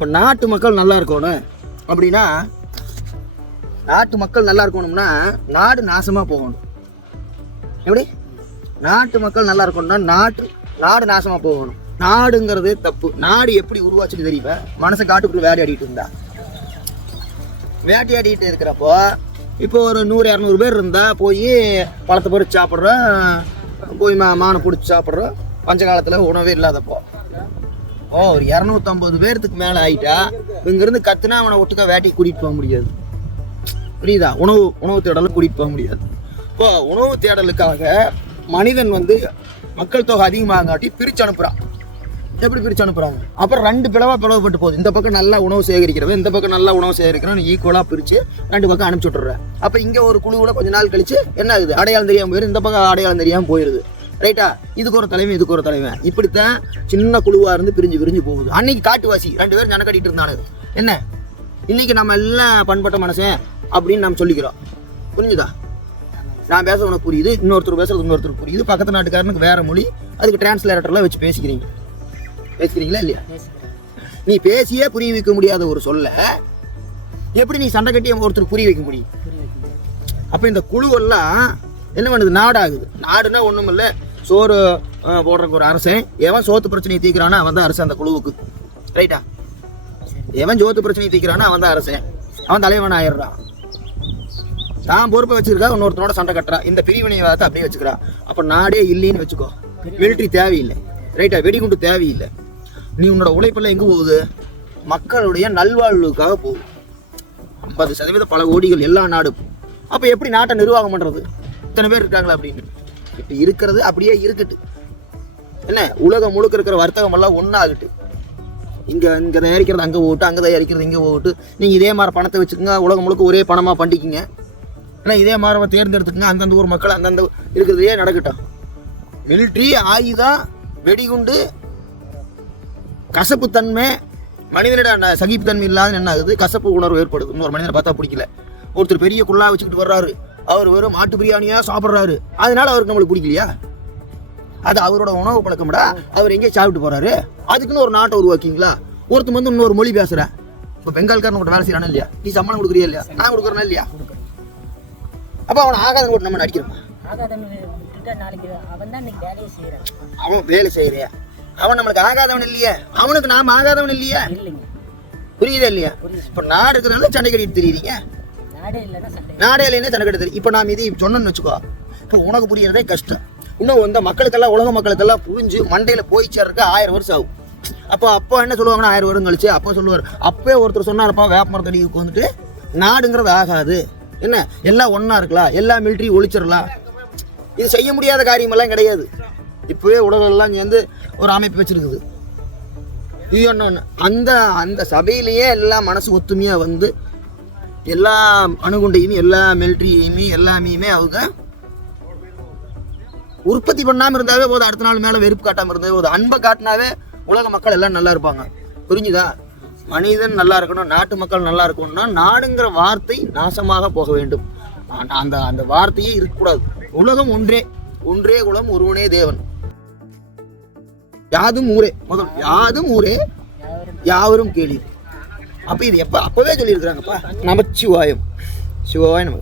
இப்போ நாட்டு மக்கள் நல்லா இருக்கணும் அப்படின்னா, நாட்டு மக்கள் நல்லா இருக்கணும்னா நாடு நாசமாக போகணும். எப்படி? நாட்டு மக்கள் நல்லா இருக்கணும்னா நாடு நாசமாக போகணும். நாடுங்கிறது தப்பு. நாடு எப்படி உருவாச்சுன்னு தெரியுமா? மனசை காட்டுக்குள்ள வேட்டையாடிட்டு இருந்தா, வேட்டையாடிட்டு இருக்கிறப்போ இப்போ ஒரு 100-200 பேர் இருந்தால் போய் பழத்தை பொறிச்சு சாப்பிட்றோம், போய் மானை பிடிச்சி சாப்பிட்றோம். பஞ்ச காலத்தில் உணவே இல்லாதப்போ ஒரு 250 பேர்த்துக்கு மேலே ஆகிட்டா இங்கேருந்து கத்துனா அவனை ஒட்டுக்கா வேட்டைக்கு கூட்டிகிட்டு போக முடியாது. புரியுதா? உணவு தேடலுக்கு கூட்டிகிட்டு போக முடியாது. இப்போ உணவு தேடலுக்காக மனிதன் மக்கள் தொகை அதிகமாகாட்டி பிரித்து அனுப்புகிறான். எப்படி பிரித்து அனுப்புகிறாங்க? அப்புறம் 2 பிளவுபட்டு போகுது. இந்த பக்கம் நல்லா உணவு சேகரிக்கிறவன், இந்த பக்கம் நல்லா உணவு சேகரிக்கிறவன் ஈக்குவலாக பிரித்து 2 பக்கம் அனுப்பிச்சி விட்டுறேன். அப்போ இங்கே ஒரு குழுவில் கொஞ்ச நாள் கழிச்சு என்ன ஆகுது? அடையாளம் தெரியாமல் போயிடும், இந்த பக்கம் அடையாளம் தெரியாமல் போயிடுது. ரைட்டா? இதுக்கு ஒரு தலைவன், இதுக்கு ஒரு தலைவன். இப்படித்தான் சின்ன குழுவாக இருந்து பிரிஞ்சு போகுது. அன்னைக்கு காட்டுவாசி 2 பேர் ஜன கட்டிட்டு இருந்தானு என்ன, இன்னைக்கு நம்ம எல்லாம் பண்பட்ட மனசன் அப்படின்னு நம்ம சொல்லிக்கிறோம். புரிஞ்சுதா? நான் பேச உனக்கு புரியுது, இன்னொருத்தர் பேசுறது இன்னொருத்தருக்கு புரியுது. பக்கத்து நாட்டுக்காரனுக்கு வேற மொழி, அதுக்கு டிரான்ஸ்லேட்டர்லாம் வச்சு பேசிக்கிறீங்களா இல்லையா? நீ பேசியே புரிய வைக்க முடியாத ஒரு சொல்ல எப்படி நீ சண்டை கட்டி ஒருத்தர் புரிய வைக்க முடியும்? அப்போ இந்த குழுவெல்லாம் என்ன பண்ணுது? நாடாகுது. நாடுனா ஒன்றும் இல்லை, சோறு போடுறக்கு ஒரு அரசன். எவன் சோத்து பிரச்சனையை தீர்க்கிறானா அவன் தான் அரசன் அந்த குழுவுக்கு. ரைட்டா? எவன் சோத்து பிரச்சனையை தீர்க்கிறானா அவன் தான் அரசன், அவன் தலைவன் ஆயிடுறான். தான் பொறுப்பை வச்சுருக்கா, இன்னொருத்தனோட சண்டை கட்டுறா. இந்த பிரிவினைவாதத்தை அப்படியே வச்சுக்கிறா. அப்போ நாடே இல்லைன்னு வச்சுக்கோ. மிலிட்ரி தேவையில்லை. ரைட்டா? வெடிகுண்டு தேவையில்லை. நீ உன்னோட உழைப்பெல்லாம் எங்கே போகுது? மக்களுடைய நல்வாழ்வுக்காக போகுது. 50% பல கோடிகள் எல்லா நாடும். அப்போ எப்படி நாட்டை நிர்வாகம் பண்ணுறது? இத்தனை பேர் இருக்காங்களா அப்படின்னு? இப்போ இருக்கிறது அப்படியே இருக்கட்டு. என்ன, உலகம் முழுக்க இருக்கிற வர்த்தகம் எல்லாம் ஒன்றாகட்டு. இங்கே தயாரிக்கிறது அங்கே போட்டு, அங்கே தயாரிக்கிறது இங்கே போட்டு, நீங்கள் இதே மாதிரி பணத்தை வச்சுக்கோங்க, உலகம் முழுக்க ஒரே பணமாக பண்ணிக்கிங்க. ஏன்னா இதே மாதிரி தேர்ந்தெடுத்துக்கங்க. அந்தந்த ஊர் மக்கள் அந்தந்த இருக்கிறதையே நடக்கட்டும். மிலிட்ரி, ஆயுதம், வெடிகுண்டு, கசப்புத்தன்மை, மனிதனிட சகிப்புத்தன்மை இல்லாத என்ன ஆகுது? கசப்பு உணர்வு ஏற்படுது. இன்னொரு மனிதனை பார்த்தா பிடிக்கல. ஒருத்தர் பெரிய குள்ளா வச்சுக்கிட்டு வர்றாரு, அவர் வெறும் மாட்டு பிரியாணியாக சாப்பிட்றாரு, அதனால அவருக்கு நம்மளுக்கு பிடிக்கலையா? அது அவரோட உணவு பழக்கம்டா. அவர் எங்கேயும் சாப்பிட்டு போறாரு, அதுக்குன்னு ஒரு நாட்டை உருவாக்கிங்களா? ஒருத்தர் இன்னொரு மொழி பேசுற. இப்போ பெங்கால்காரன் கூட வேலை செய்யறானு இல்லையா? நீ சம்பளம் கொடுக்குறியா இல்லையா? நான் கொடுக்குறேன்னா இல்லையா? அப்போ அவனை ஆகாதன் கூட நம்ம நடிக்கிறோம். அவன் வேலை செய்யறியா? அவன் நம்மளுக்கு ஆகாதவன் இல்லையா? அவனுக்கு நாம ஆகாதவன் இல்லையா? புரியுதா இல்லையா? இப்ப நாடு இருக்கிறனால சண்டை கட்டிட்டு தெரியுறீங்க. நாடே இல்லைன்னா சண்டை கட்டி தெரியும். இப்ப நாம் இதை சொன்னோன்னு வச்சுக்கோ, இப்போ உனக்கு புரியறதே கஷ்டம். இன்னும் மக்களுக்கெல்லாம், உலக மக்களுக்கெல்லாம் புரிஞ்சு மண்டையில போய் சேர்றதுக்கு 1000 வருஷம் ஆகும். அப்போ என்ன சொல்லுவாங்கன்னா 1000 வருடம் கழிச்சு அப்போ சொல்லுவார். அப்பவே ஒருத்தர் சொன்னார்ப்பா, வேப்பமரத்தடிக்கு வந்துட்டு நாடுங்கிறது ஆகாது, என்ன எல்லாம் ஒன்னா இருக்கலாம், எல்லா மிலிட்ரி ஒழிச்சிடலாம். இது செய்ய முடியாத காரியமெல்லாம் கிடையாது. இப்போவே உலகெல்லாம் சேர்ந்து ஒரு அமைப்பு வச்சிருக்குது. அந்த சபையிலேயே எல்லாம் மனசு ஒத்துமையாக எல்லா அணுகுண்டையுமே, எல்லா மிலிட்ரியையுமே, எல்லாமே அவங்க உற்பத்தி பண்ணாமல் இருந்தாவே போதும். அடுத்த நாள் மேலே வெறுப்பு காட்டாமல் இருந்தாவே போதும். அன்பை காட்டினாவே உலக மக்கள் எல்லாம் நல்லா இருப்பாங்க. புரிஞ்சுதா? மனிதன் நல்லா இருக்கணும், நாட்டு மக்கள் நல்லா இருக்கணும்னா நாடுங்கிற வார்த்தை நாசமாக போக வேண்டும். அந்த வார்த்தையே இருக்கக்கூடாது. உலகம் ஒன்றே குலம், ஒருவனே தேவன். யாதும் ஊரே, முதல் யாதும் ஊரே யாவரும் கேளீர். அப்போ இது அப்பவே சொல்லியிருக்கிறாங்கப்பா. நமச்சிவாயம். சிவாய நமக்கு.